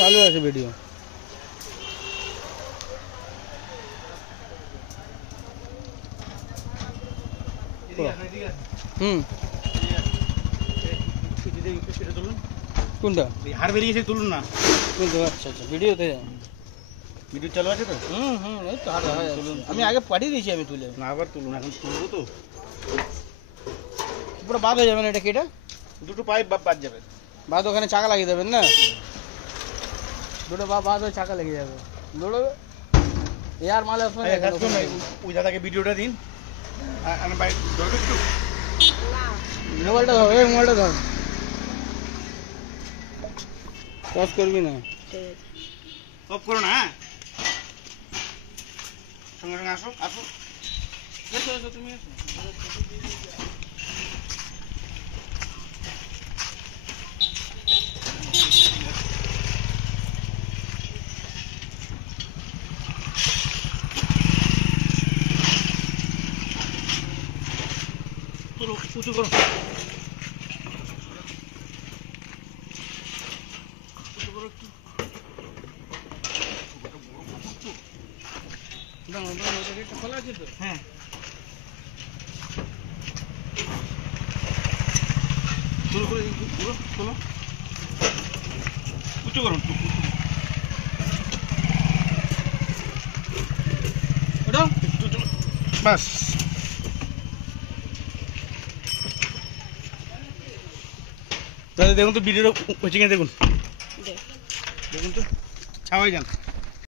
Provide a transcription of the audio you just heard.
চালু আছে ভিডিও। কোনটা হার বেরিয়েছে তুলুন না। আচ্ছা আচ্ছা ভিডিওতে ভিডিও চালু আছে তো? এই তো আমি আগে পাঠিয়ে দিয়েছি, আমি তুলে না আবার তুলুন, এখন তুলবো তো পুরো বাদ হয়ে যাবে না এটা? কেটা দুটো পাইপ বাদ যাবে, বাদ ওখানে চাকা লাগিয়ে দেবেন না? দুটো বাদ হয়ে চাকা লেগে যাবে, দৌড়বে এয়ার মালে। ওই দাদাকে ভিডিওটা দিন। মোবাইলটা ধর, মোবাইলটা ধর, পজ করবি না। অফ করো না। হ্যাঁ সঙ্গে সঙ্গে আসো আসো তুমি আসো। উঁচু করো, খোলা আছে তো? হ্যাঁ শুরু করে খোলো, উঁচু করুন। বাস তাহলে দেখুন তো ভিডিওটা হচ্ছে কিনা, দেখুন তো ছাওয়াই যান।